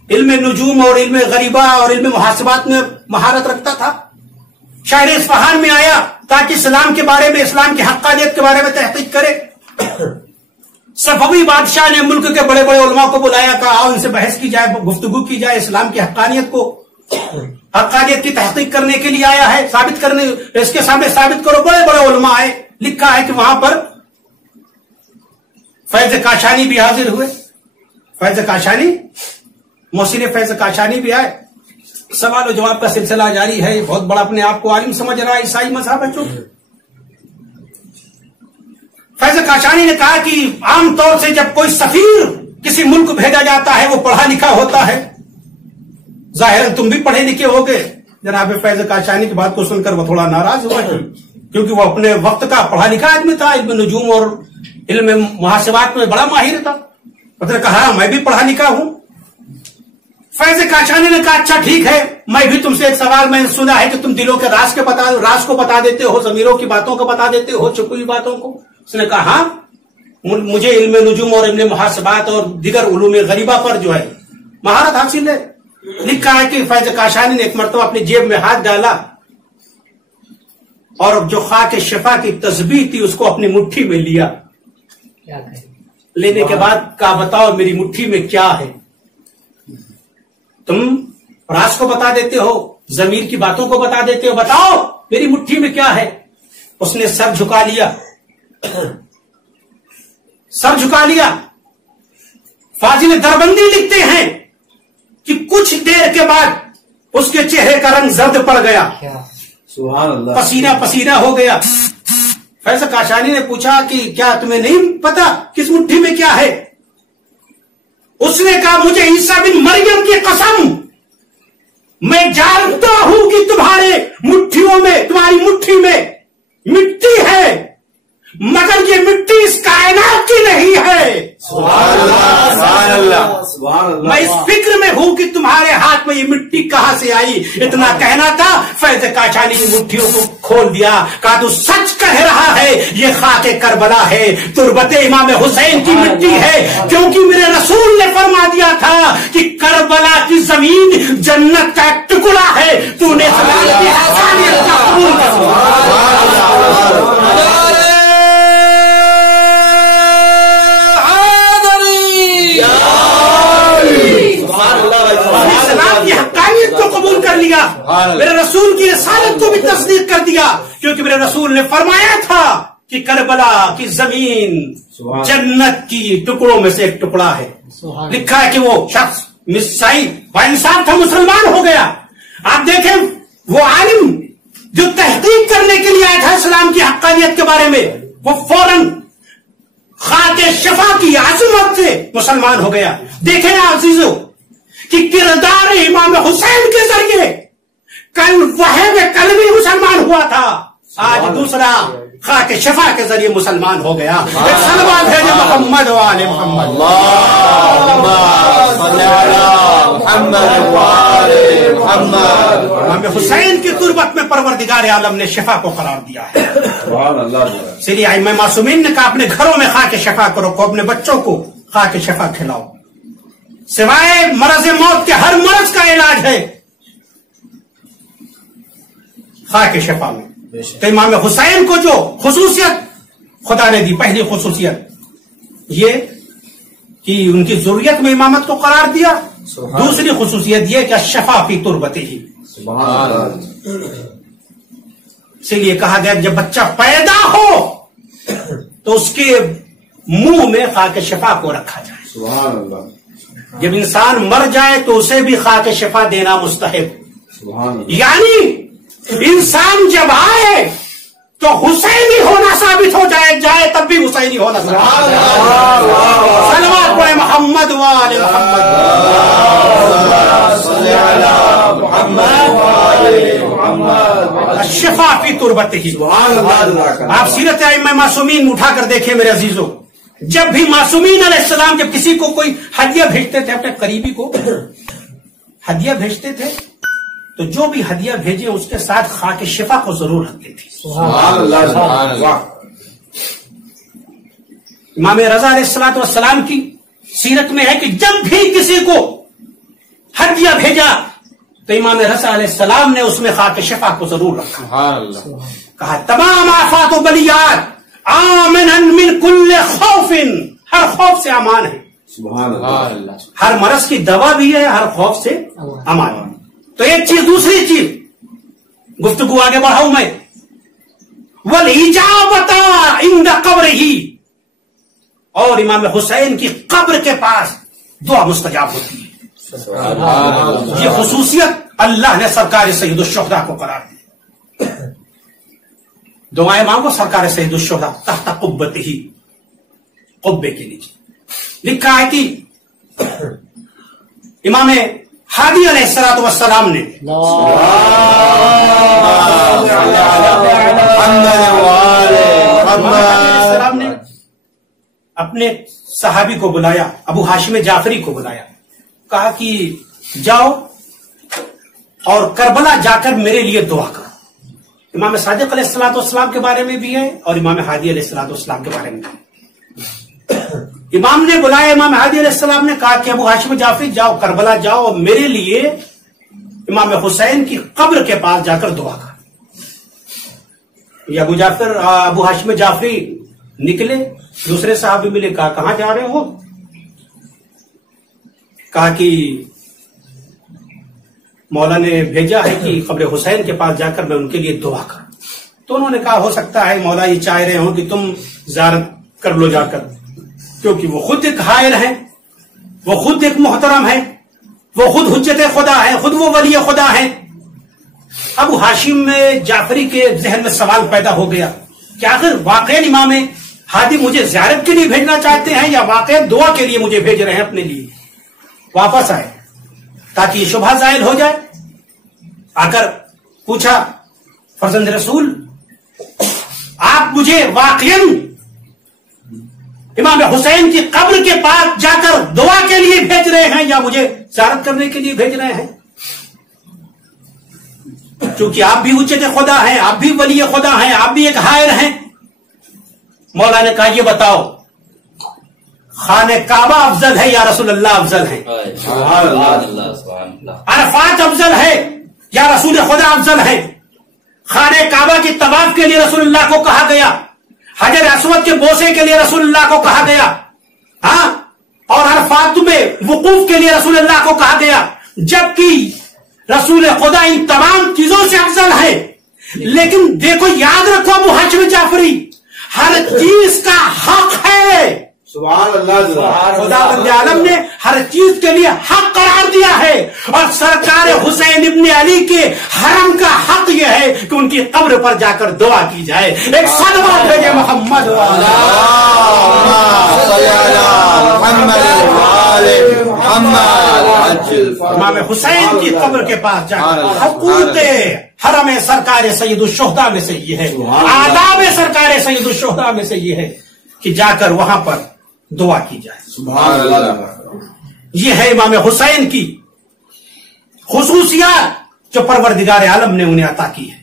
علم نجوم اور علم غریبہ اور علم محاسبات میں مہارت رکھتا تھا۔ شہر اصفہان میں آیا تاکہ اسلام کے بارے میں، اسلام کی حقانیت کے بارے میں تحقیق کرے۔ صفوی بادشاہ نے ملک کے بڑے بڑے علماء کو بلایا، کہا آؤ ان سے بحث کی جائے، گفتگو کی جائے، اسلام کی حقانیت کی تحقیق کرنے کے لیے آیا ہے، ثابت کرنے، اس کے سامنے ثابت کرو۔ بڑے بڑے علماء آئے، لکھا ہے کہ وہاں پر فیض کاشانی بھی حاضر ہوئے، فیض کاشانی، محسن فیض کاشانی بھی آئے۔ سوال و جواب کا سلسلہ جاری ہے، بہت بڑا اپنے آپ کو عالم سمجھ رہا ہے، عیسائی مذہب ہے چونکہ۔ فیض کاشانی نے کہا کہ عام طور سے جب کوئی سفیر کسی ملک بھیجا جاتا ہے وہ پڑھا لکھا ہوتا ہے، ظاہر تم بھی پڑھے لکھے ہو گے۔ جناب فیض کاشانی کی بات کو سن کر وہ تھوڑا ناراض ہوا کیونکہ وہ اپنے وقت کا پڑھا لکھا آدمی تھا، علم نجوم اور علم محاسبات میں بڑا ماہر تھا۔ اس نے کہا میں بھی پڑھا لکھا ہوں۔ فیض کاشانی نے کہا اچھا ٹھیک ہے، میں بھی تم سے ایک سوال، میں نے سنا ہے کہ تم دلوں کے راز کو بتا دیتے ہو، ضمیروں کی باتوں کو بتا دیتے ہو، چھپی باتوں کو۔ اس نے کہا ہاں، مجھے علم نجوم اور علم محاسبات اور دیگر علوم غریبہ پر جو ہے مہارت حاصل ہے۔ لکھا ہے کہ فیض کاشانی نے ایک مرتبہ اپنی جیب میں ہاتھ ڈالا اور جو خاک شفا کی تسبیح تھی اس کو اپنی مٹھی میں لیا، لینے کے بعد کہا بتاؤ میری مٹھی میں کیا ہے؟ تم راز کو بتا دیتے ہو، ضمیر کی باتوں کو بتا دیتے ہو، بتاؤ میری مٹھی میں کیا ہے؟ اس نے سر جھکا لیا، سر جھکا لیا۔ فاضل دربندی لکھتے ہیں کہ کچھ دیر کے بعد اس کے چہرے کا رنگ زرد پڑ گیا، سبحان اللہ، پسینہ پسینہ ہو گیا۔ فیض کاشانی نے پوچھا کہ کیا تمہیں نہیں پتا کس مٹھی میں کیا ہے؟ اس نے کہا مجھے عیسیٰ بن مریم کی قسم، میں جانتا ہوں کہ تمہاری مٹھی میں مٹی ہے، مگر یہ مٹی اس کائنات کی نہیں ہے۔ سبحان اللہ، سبحان اللہ۔ میں اس فکر میں ہوں کہ تمہارے ہاتھ میں یہ مٹی کہاں سے آئی۔ اتنا کہنا تھا، فیض کاشانی کی مٹھیوں کو کھول دیا، کہا تو سچ کہہ رہا ہے، یہ خاک کربلا ہے، تربت امام حسین کی مٹی ہے، کیونکہ میرے رسول نے فرما دیا تھا کہ کربلا کی زمین جنت کا ایک ٹکڑا ہے، تو نے اسلام کی حقانیت کا قبول کر لیا، میرے رسول کی رسالت کو بھی تصدیق کر دیا، کیونکہ میرے رسول نے فرمایا تھا کہ کربلا کی زمین جنت کی ٹکڑوں میں سے ایک ٹکڑا ہے. لکھا ہے کہ وہ شخص مسیحی با انسان تھا، مسلمان ہو گیا. آپ دیکھیں وہ عالم جو تحقیق کرنے کے لیے آیا تھا اسلام کی حقانیت کے بارے میں، وہ فوراً خاک شفا کی عظمت سے مسلمان ہو گیا. دیکھیں نا عزیزو کہ کردار امام حسین کے ذریعے کل وحید قلبی مسلمان ہوا تھا، آج دوسرا خاک شفا کے ذریعے مسلمان ہو گیا. ایک صلوات ہے محمد و آل محمد. اللهم صل على محمد وآل محمد. امام حسین کی تربت میں پروردگار عالم نے شفا کو قرار دیا ہے. سبحان اللہ. اس لیے ائمہ معصومین نے کہا اپنے گھروں میں خاک شفا کو رکھو، اپنے بچوں کو خاک شفا کھلاؤ. سوائے مرض موت کے ہر مرض کا علاج ہے خاک شفا میں. تو امام حسین کو جو خصوصیت خدا نے دی، پہلی خصوصیت یہ کہ ان کی ضروریت میں امامت کو قرار دیا. دوسری خصوصیت یہ کہ شفا فی تربتہ ہی. اسی لیے کہا گیا جب بچہ پیدا ہو تو اس کے منہ میں خاک شفا کو رکھا جائے. سبحان اللہ. جب انسان مر جائے تو اسے بھی خاک شفا دینا مستحب. سبحان اللہ. یعنی انسان جب آئے تو حسینی ہونا ثابت ہو جائے تب بھی حسینی ہونا ثابت. صلوات پڑھے محمد و آل محمد. صل علی محمد وآل محمد. الشفا فی تربتہ. سبحان اللہ. آپ سیرت ائمہ معصومین اٹھا کر دیکھیں میرے عزیزوں، جب بھی معصومین علیہ السلام جب کسی کو کوئی ہدیہ بھیجتے تھے، اپنے قریبی کو ہدیہ بھیجتے تھے، تو جو بھی ہدیہ بھیجے اس کے ساتھ خاک شفا کو ضرور رکھتے تھے. سبحان اللہ. سبحان اللہ. امام رضا علیہ السلام کی سیرت میں ہے کہ جب بھی کسی کو ہدیہ بھیجا تو امام رضا علیہ السلام نے اس میں خاک شفا کو ضرور رکھا. سبحان اللہ. کہا تمام آفات و بلیات آمنا من کل خوف، ہر خوف سے امان ہے. سبحان اللہ. ہر مرض کی دوا بھی ہے، ہر خوف سے امان ہے. تو ایک چیز، دوسری چیز گفتگو آگے بڑھاؤں میں، وَالْإِجَابَةَ عِنْدَ قَبْرِهِ، اور امام حسین کی قبر کے پاس دعا مستجاب ہوتی ہے. یہ خصوصیت اللہ نے سرکار سید الشہداء کو قرار دی. دعائیں مانگو سرکار سید الشہداء تحت قبتہ، قبے کے نیچے. لکھا ہے کہ امام ہادی علیہ السلام نے اپنے صحابی کو بلایا، ابو ہاشم جعفری کو بلایا، کہا کہ جاؤ اور کربلا جا کر میرے لیے دعا کرو. امام صادق علیہ السلام کے بارے میں بھی ہے اور امام ہادی علیہ السلام کے بارے میں بھی ہے. امام نے بلایا، امام ہادی علیہ السلام نے کہا کہ ابو ہاشم جعفری جاؤ، کربلا جاؤ اور میرے لیے امام حسین کی قبر کے پاس جا کر دعا کر. یہ ابو ہاشم جعفری نکلے، دوسرے صحابی ملے، کہا کہاں جا رہے ہو؟ کہا کہ مولا نے بھیجا ہے کہ قبر حسین کے پاس جا کر میں ان کے لیے دعا کروں. تو انہوں نے کہا ہو سکتا ہے مولا یہ چاہ رہے ہوں کہ تم زیارت کر لو جا کر، کیونکہ وہ خود ایک حائر ہے، وہ خود ایک محترم ہے، وہ خود حجت خدا ہے، خود وہ ولی خدا ہے. ابو ہاشم جعفری کے ذہن میں سوال پیدا ہو گیا کہ آخر واقعی امام ہادی مجھے زیارت کے لیے بھیجنا چاہتے ہیں یا واقعی دعا کے لیے مجھے بھیج رہے ہیں اپنے لیے؟ واپس آئے تاکہ یہ شبہ زائل ہو جائے. آ کر پوچھا فرزند رسول، آپ مجھے واقعی امام حسین کی قبر کے پاس جا کر دعا کے لیے بھیج رہے ہیں یا مجھے زیارت کرنے کے لیے بھیج رہے ہیں؟ چونکہ آپ بھی حجت خدا ہیں، آپ بھی ولی خدا ہیں، آپ بھی ایک حائر ہیں. مولا نے کہا یہ بتاؤ خانہ کعبہ افضل ہے یا رسول اللہ افضل ہے؟ عرفات افضل ہے یا رسول خدا افضل ہے؟ خانہ کعبہ کی طواف کے لیے رسول اللہ کو کہا گیا، حجر اسود کے بوسے کے لیے رسول اللہ کو کہا گیا، ہاں، اور عرفات میں وقوف کے لیے رسول اللہ کو کہا گیا، جبکہ رسول خدا ان تمام چیزوں سے افضل ہے. لیکن دیکھو، یاد رکھو ابو ہاشم جعفری، ہر چیز کا حق ہے. سبحان اللہ. خداوند عالم نے ہر چیز کے لیے حق قرار دیا ہے، اور سرکار حسین ابن علی کے حرم کا حق یہ ہے کہ ان کی قبر پر جا کر دعا کی جائے. ایک صلوات بھیجے محمد. امام حسین کی قبر کے پاس جا کر حقوق حرم سرکار سید الشہداء میں سے یہ ہے، آداب سرکار سید الشہداء میں سے یہ ہے کہ جا کر وہاں پر دعا کی جائے. سبحان اللہ. یہ ہے امام حسین کی خصوصیات جو پروردگار عالم نے انہیں عطا کی ہے.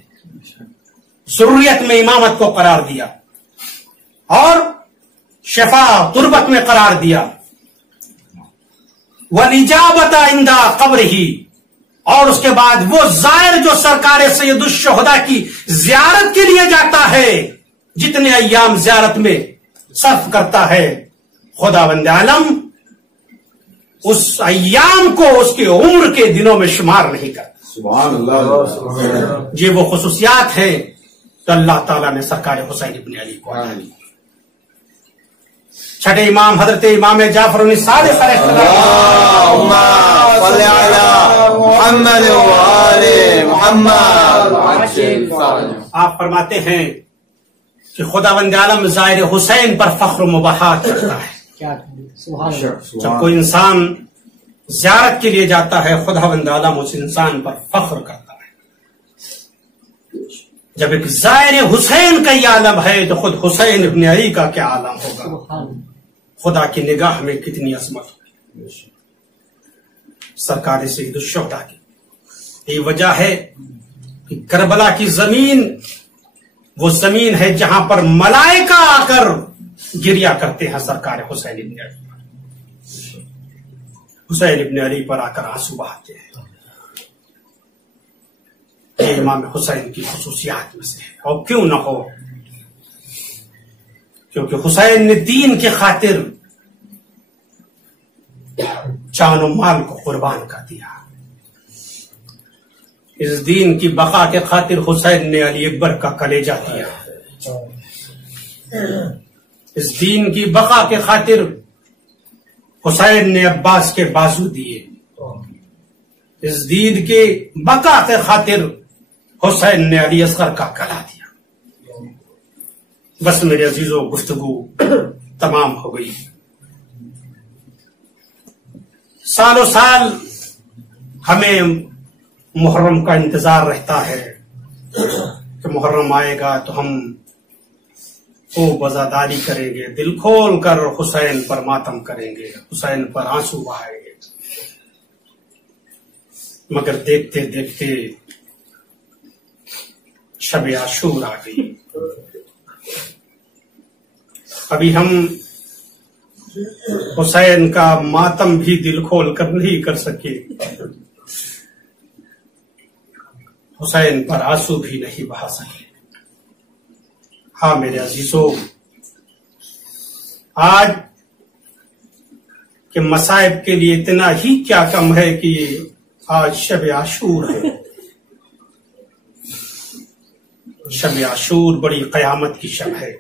ضروریت میں امامت کو قرار دیا اور شفا تربت میں قرار دیا. وَنِجَابَتَ عِنْدَ قَبْرِهِ، اور اس کے بعد وہ زائر جو سرکار سید الشہداء کی زیارت کے لیے جاتا ہے، جتنے ایام زیارت میں صرف کرتا ہے، خداوند عالم اس ایام کو اس کی عمر کے دنوں میں شمار نہیں کرتا. سبحان اللہ. یہ وہ خصوصیات ہیں تو اللہ تعالیٰ نے سرکار حسین ابن علی کو عطا کی. چھٹے امام حضرت امام جعفر الصادق علیہ السلام. صلی علی محمد و آل محمد. آپ فرماتے ہیں کہ خداوند عالم زائر حسین پر فخر و مباحات کرتا ہے. جب کوئی انسان زیارت کے لیے جاتا ہے، خداوند عالم اس انسان پر فخر کرتا ہے. جب ایک زائر حسین کا یہ عالم ہے تو خود حسین ابن علی کا کیا عالم ہوگا. خدا کی نگاہ میں کتنی عظمت ہوگی سرکار سید الشہداء کی. یہ وجہ ہے کہ کربلا کی زمین وہ زمین ہے جہاں پر ملائکہ آ کر گریا کرتے ہیں سرکار حسین ابن علی پر. حسین ابن علی پر آ کر آنسو بہاتے ہیں. یہ امام حسین کی خصوصیات میں سے ہے، اور کیوں نہ ہو، کیونکہ حسین نے دین کی خاطر جان و مال کو قربان کر دیا. اس دین کی بقا کے خاطر حسین نے علی اکبر کا کلیجہ دیا. اس دین کی بقا کے خاطر حسین نے عباس کے بازو دیے. اس دین کی بقا کے خاطر حسین نے علی اصغر کا گلا دیا. بس میرے عزیزو، گفتگو تمام ہو گئی. سالوں سال ہمیں محرم کا انتظار رہتا ہے کہ محرم آئے گا تو ہم خوب عزاداری کریں گے، دل کھول کر حسین پر ماتم کریں گے، حسین پر آنسو بہائیں گے. مگر دیکھتے دیکھتے شب عاشور آ گئی. ابھی ہم حسین کا ماتم بھی دل کھول کر نہیں کر سکے، حسین پر آنسو بھی نہیں بہا سکے. ہاں میرے عزیزو، آج کے مصائب کے لیے اتنا ہی کیا کم ہے کہ آج شب عاشور ہے. شب عاشور بڑی قیامت کی شب ہے.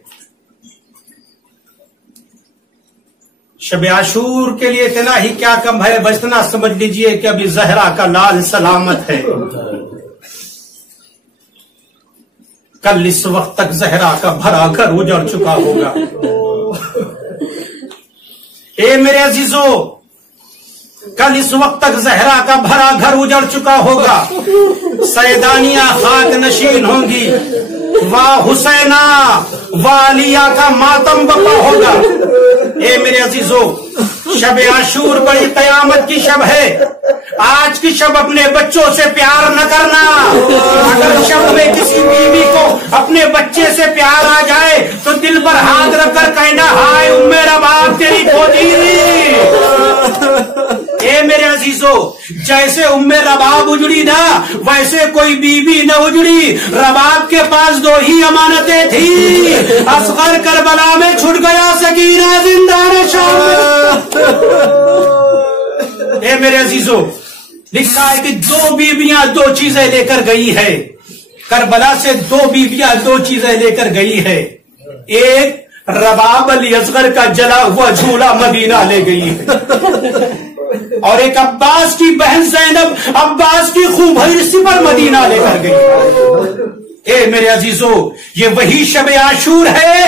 شب عاشور کے لیے اتنا ہی کیا کم ہے، بس اتنا سمجھ لیجئے کہ ابھی زہرا کا لال سلامت ہے. کل اس وقت تک زہرا کا بھرا گھر اجڑ چکا ہوگا. اے میرے عزیزو، کل اس وقت تک زہرا کا بھرا گھر اجڑ چکا ہوگا. سیدانیاں خاک نشین ہوں گی، واہ حسینہ والیہ کا ماتم بپا ہوگا. اے میرے عزیزو، شب عاشور بڑی قیامت کی شب ہے. آج کی شب اپنے بچوں سے پیار نہ کرنا. اگر شب میں کسی بیوی کو اپنے بچے سے پیار آ جائے تو دل پر ہاتھ رکھ کر کہنا، ہائے ام رباب تیری کھوجی. اے میرے عزیزو، جیسے ام رباب اجڑی نا، ویسے کوئی بیوی نہ اجڑی. رباب کے پاس دو ہی امانتیں تھی، اصغر کربلا میں چھٹ گیا، سکینہ زندان شام. اے میرے عزیزو، لکھا ہے کہ دو بیویاں دو چیزیں لے کر گئی ہے. کربلا سے دو بیویاں دو چیزیں لے کر گئی ہے. ایک رباب علی اصغر کا جلا ہوا جھولا مدینہ لے گئی ہے، اور ایک عباس کی بہن زینب عباس کی خوبھری سپر مدینہ لے کر گئی۔ اے میرے عزیزو، یہ وہی شب عاشور ہے،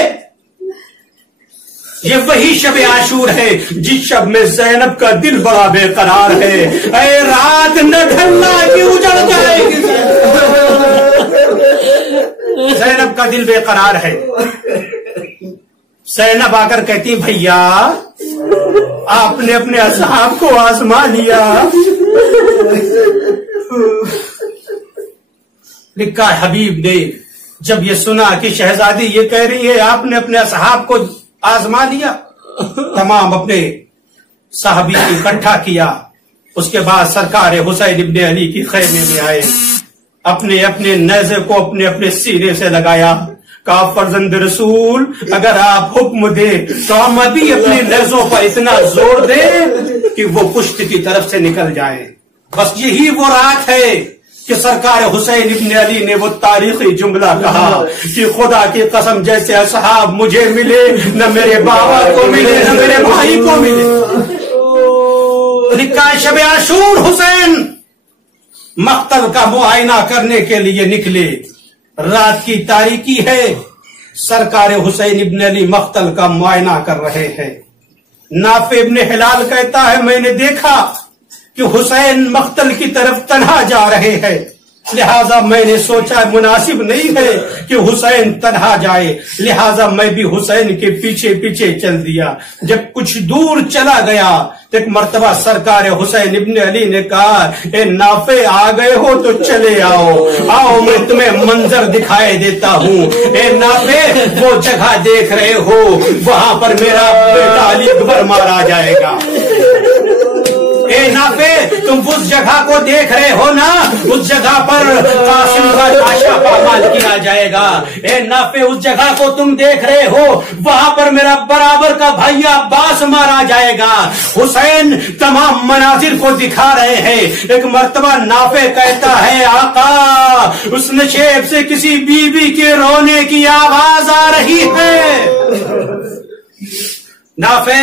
یہ وہی شب عاشور ہے جس شب میں زینب کا دل بڑا بے قرار ہے۔ اے رات نہ ڈھلنا کہ اجڑ جائے گی، زینب کا دل بے قرار ہے۔ زینب آ کر کہتی بھیا آپ نے اپنے اصحاب کو آزما لیا۔ لکھا حبیب نے جب یہ سنا کہ شہزادی یہ کہہ رہی ہے آپ نے اپنے اصحاب کو آزما لیا، تمام اپنے صحابی اکٹھا کیا۔ اس کے بعد سرکار حسین ابن علی کی خیمے میں آئے، اپنے اپنے نیزے کو اپنے اپنے سینے سے لگایا، کہا فرزند رسول اگر آپ حکم دے تو ہم ابھی اپنے نیزوں پر اتنا زور دیں کہ وہ پشت کی طرف سے نکل جائیں۔ بس یہی وہ رات ہے کہ سرکار حسین ابن علی نے وہ تاریخی جملہ کہا کہ خدا کی قسم جیسے اصحاب مجھے ملے نہ میرے بابا کو ملے نہ میرے بھائی کو ملے۔ لکھا شب عاشور حسین مقتل کا معائنہ کرنے کے لیے نکلے، رات کی تاریکی ہے، سرکار حسین ابن علی مقتل کا معائنہ کر رہے ہیں۔ نافع ابن ہلال کہتا ہے میں نے دیکھا کہ حسین مقتل کی طرف تنہا جا رہے ہیں، لہذا میں نے سوچا مناسب نہیں ہے کہ حسین تنہا جائے، لہذا میں بھی حسین کے پیچھے پیچھے چل دیا۔ جب کچھ دور چلا گیا تو ایک مرتبہ سرکار حسین ابن علی نے کہا اے نافع آ گئے ہو تو چلے آؤ، آؤ میں تمہیں منظر دکھائے دیتا ہوں۔ اے نافع وہ جگہ دیکھ رہے ہو وہاں پر میرا بیٹا علی اکبر مارا جائے گا۔ اے نافع تم اس جگہ کو دیکھ رہے ہو نا، اس جگہ پر قاسم کا لاشا پامال کیا جائے گا۔ اے نافع اس جگہ کو تم دیکھ رہے ہو وہاں پر میرا برابر کا بھائی عباس مارا جائے گا۔ حسین تمام مناظر کو دکھا رہے ہیں۔ ایک مرتبہ نافع کہتا ہے آقا اس نشیب سے کسی بیوی کے رونے کی آواز آ رہی ہے۔ نافع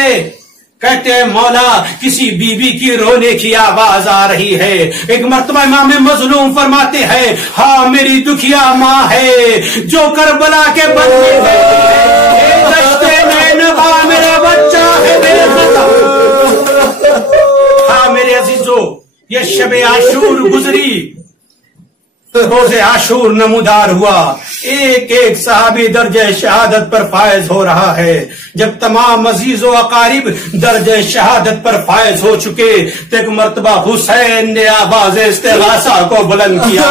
کہتے ہیں مولا کسی بیوی کی رونے کی آواز آ رہی ہے۔ ایک مرتبہ امام مظلوم فرماتے ہیں ہاں میری دکھیا ماں ہے جو کربلا کے بدلے میرا بچہ ہے میرے خطا۔ ہاں میرے عزیزو یہ شب عاشور گزری، روز عاشور نمودار ہوا، ایک ایک صحابی درجہ شہادت پر فائز ہو رہا ہے۔ جب تمام عزیز و اقارب درجہ شہادت پر فائز ہو چکے تو ایک مرتبہ حسین نے آواز استغاثہ کو بلند کیا،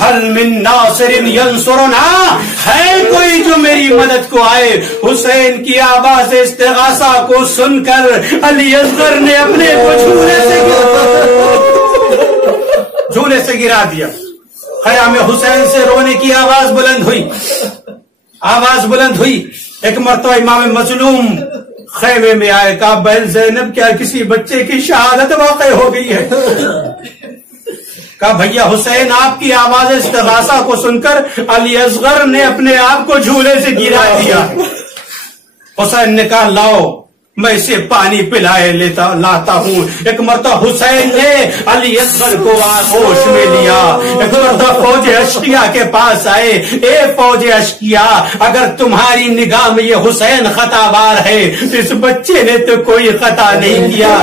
حل من ناصر ینصرنا، ہے کوئی جو میری مدد کو آئے۔ حسین کی آواز استغاثہ کو سن کر علی اصغر نے اپنے کو جھولے سے گرا دیا۔ خیام حسین سے رونے کی آواز بلند ہوئی، آواز بلند ہوئی۔ ایک مرتبہ امام مظلوم خیمے میں آئے، کہا بہن زینب کیا کسی بچے کی شہادت واقع ہو گئی ہے؟ کہا بھیا حسین آپ کی آواز استغاثہ کو سن کر علی اصغر نے اپنے آپ کو جھولے سے گرا دیا۔ حسین نے کہا لاؤ میں اسے پانی پلائے لاتا ہوں۔ ایک مرتبہ حسین نے علی اصغر کو آغوش میں لیا۔ ایک مرتبہ فوج اشقیاء کے پاس آئے، اے فوج اشقیاء اگر تمہاری نگاہ میں یہ حسین خطا بار ہے تو اس بچے نے تو کوئی خطا نہیں کیا،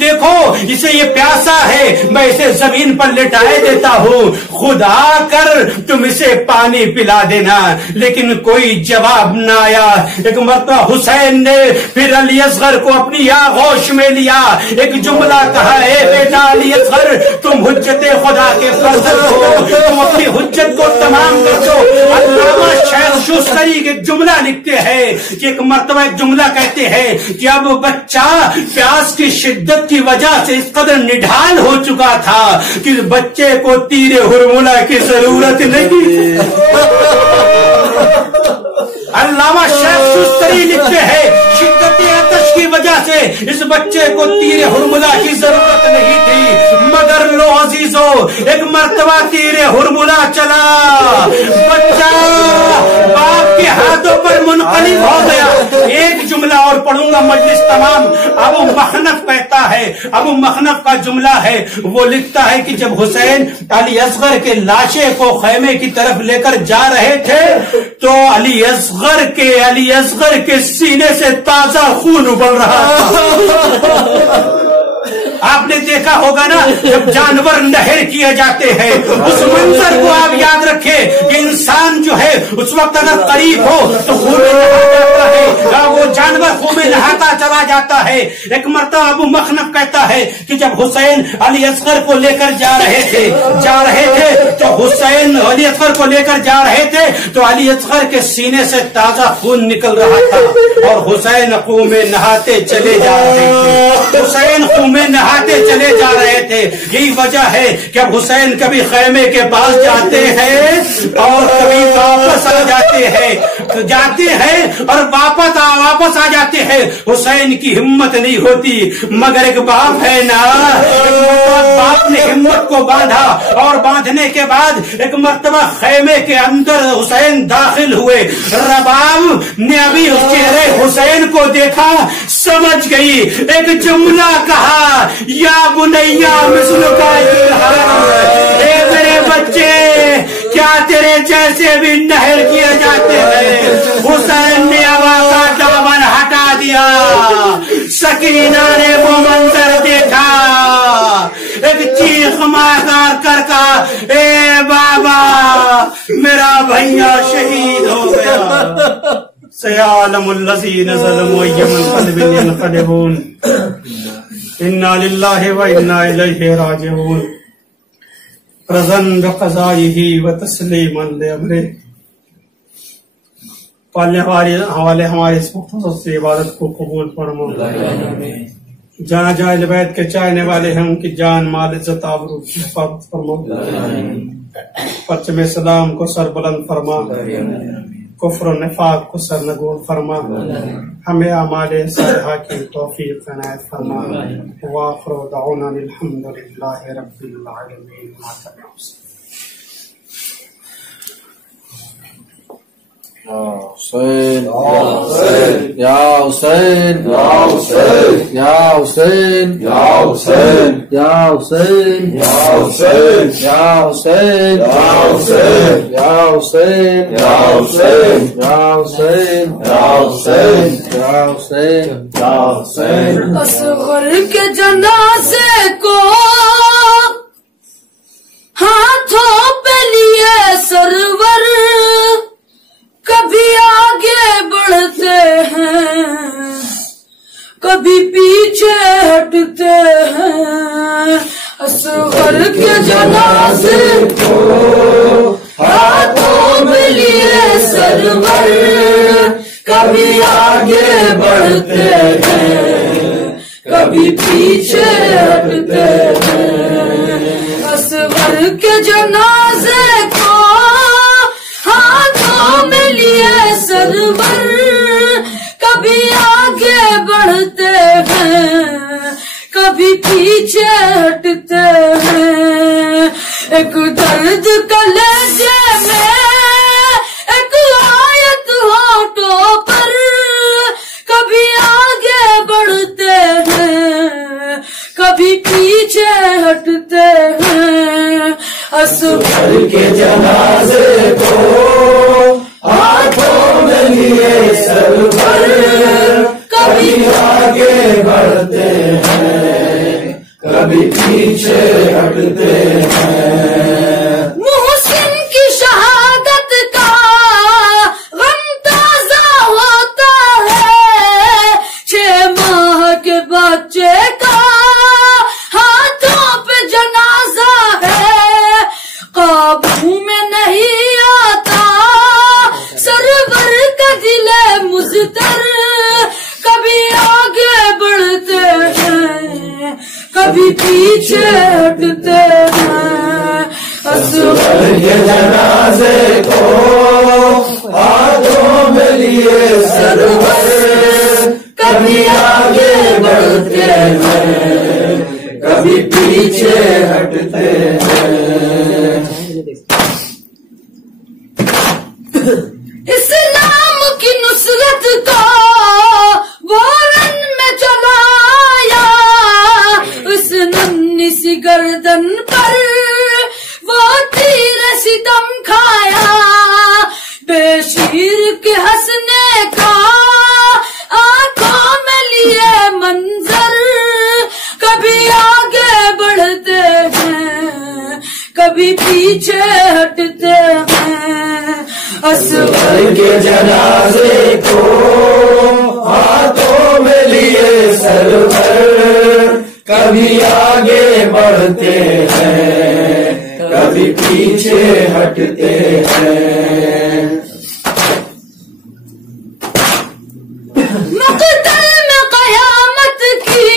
دیکھو اسے یہ پیاسا ہے میں اسے زمین پر لٹائے دیتا ہوں، خدا کر تم اسے پانی پلا دینا۔ لیکن کوئی جواب نہ آیا۔ ایک مرتبہ حسین نے پھر علی اصغر کو اپنی آغوش میں لیا، ایک جملہ کہا اے بیٹا علی اصغر تم حجت خدا کے فرزند ہو، تم اپنی حجت کو تمام کر دو۔ علامہ شیخ شوستری کے جملہ لکھتے ہیں کہ ایک مرتبہ ایک جملہ کہتے ہیں کہ اب بچہ پیاس کی شدت کی وجہ سے اس قدر نڈھال ہو چکا تھا کہ بچے کو تیر ہرملہ کی ضرورت نہیں۔ علامہ شیخ شستری لکھتے ہیں شدت آتش کی وجہ سے اس بچے کو تیر ہرملہ کی ضرورت نہیں تھی، مگر لو عزیزو ایک مرتبہ تیر ہرملہ چلا، بچہ باپ کے ہاتھوں پر منقلب ہو گیا۔ ایک جملہ اور پڑھوں گا، مجلس تمام۔ ابو مخنف کہتا ہے، ابو مخنف کا جملہ ہے، وہ لکھتا ہے کہ جب حسین علی اصغر کے لاشے کو خیمے کی طرف لے کر جا رہے تھے تو علی اصغر کے سینے سے تازہ خون ابل رہا تھا۔ آپ نے دیکھا ہوگا نا جب جانور نہر کیے جاتے ہیں، اس منظر کو آپ یاد رکھیں کہ انسان جو ہے اس وقت اگر قریب ہو تو خون میں نہا جاتا ہے، وہ جانور خون میں نہاتا چلا جاتا ہے۔ ایک مرتبہ ابو مخنف کہتا ہے کہ جب حسین علی اصغر کو لے کر جا رہے تھے تو حسین علی اصغر کو لے کر جا رہے تھے تو علی اصغر کے سینے سے تازہ خون نکل رہا تھا اور حسین خون میں نہاتے چلے جا رہے تھے، حسین خون میں نہاتے چلے جا رہے تھے۔ یہی وجہ ہے کہ اب حسین کبھی خیمے کے پاس جاتے ہیں اور کبھی واپس آ جاتے ہیں اور واپس آ جاتے ہیں۔ حسین کی ہمت نہیں ہوتی، مگر ایک باپ ہے نا، باپ نے ہمت کو باندھا اور باندھنے کے بعد ایک مرتبہ خیمے کے اندر حسین داخل ہوئے۔ رباب نے ابھی اس چہرے حسین کو دیکھا، سمجھ گئی، ایک جملہ کہا، یا بنیا مثل کا اے میرے بچے، کیا تیرے جیسے بھی نہر کیے جاتے ہیں؟ حسین نے ابا کا دامن ہٹا دیا۔ سکینہ نے وہ منظر دیکھا، ایک چیخ مار کر کہا، اے بابا میرا بھیا شہید ہو گیا۔ سیعلم الذین ظلموا ای منقلب ینقلبون، انا للہ و انا الیہ راجعون۔ رضا بقضائہ و تسلیما لامرہ۔ پالنے حوالے ہمارے اس مختصر سے عبادت کو قبول فرما۔ جہاں جہاں اہل بیت کے چاہنے والے ہیں ان کی جان مال عزت آبرو کی حفاظت فرما، پرچم اسلام کو سر بلند فرما، کفر و نفاق کو سرنگون فرما، ہمیں اعمال صالحہ کی توفیق عنایت فرما۔ وآخر دعوانا الحمد للہ رب العالمین۔ حسین یا حسین یا حسین یا حسین یا حسین یا حسین یا حسین یا حسین یا حسین یا حسین یا حسین یا حسین یا حسین یا حسین یا حسین۔ اصغر کے جنازے کو ہاتھوں پہ لیے سرور، کبھی آگے بڑھتے ہیں کبھی پیچھے ہٹتے ہیں۔ اصغر کے جنازے کو ہاتھوں میں لیے سرور، کبھی آگے بڑھتے ہیں کبھی پیچھے ہٹتے ہیں۔ اصغر کے جنازے کو ہاتھوں میں لیے سرور، کبھی آگے بڑھتے ہیں کبھی پیچھے ہٹتے ہیں۔ ایک درد کلیجے میں، ایک آیت ہونٹوں پر، کبھی آگے بڑھتے ہیں کبھی پیچھے ہٹتے ہیں۔ اصغر کے جنازے کو ہاتھوں میں لیے سرور، کبھی آگے بڑھتے ہیں کبھی پیچھے ہٹتے ہیں۔ محسن کی شہادت کا غم تازہ ہوتا ہے، 6 ماہ کے بچے کا ہاتھوں پہ جنازہ ہے، قابو میں نہیں آتا سرور کا دل مضطر، کبھی آگے بڑھتے ہیں کبھی پیچھے ہٹتے ہیں۔ اصغر کے جنازے کو ہاتھوں میں لیے سرور کبھی آگے بڑھتے ہیں کبھی پیچھے ہٹتے ہیں. اسلام کی نصرت کو وہ رن میں چلایا اس ننھی سی گردن پر وہ تیر ستم کھایا بے شیر کے ہنسنے کا آنکھوں میں لیے منظر کبھی آگے بڑھتے ہیں کبھی پیچھے ہٹتے ہیں. اصغر کے جنازے کو ہاتھوں میں لیے سرور کبھی آگے بڑھتے ہیں کبھی پیچھے ہٹتے ہیں. مقتل میں قیامت کی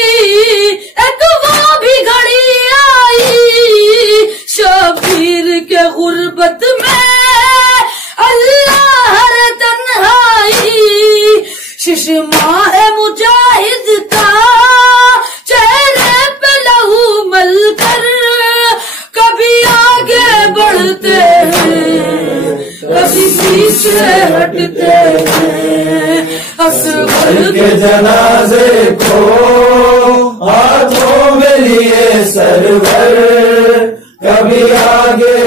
ایک وہ بھی گھڑی آئی شبیر کے غربت میں اللہ ہر تنہائی ششماہ مجاہد کا چہرے پہ لہو مل کر کبھی آگے بڑھتے ہیں کبھی پیچھے ہٹتے ہیں. اصغر کے جنازے کو ہاتھوں میں لیے سرور کبھی آگے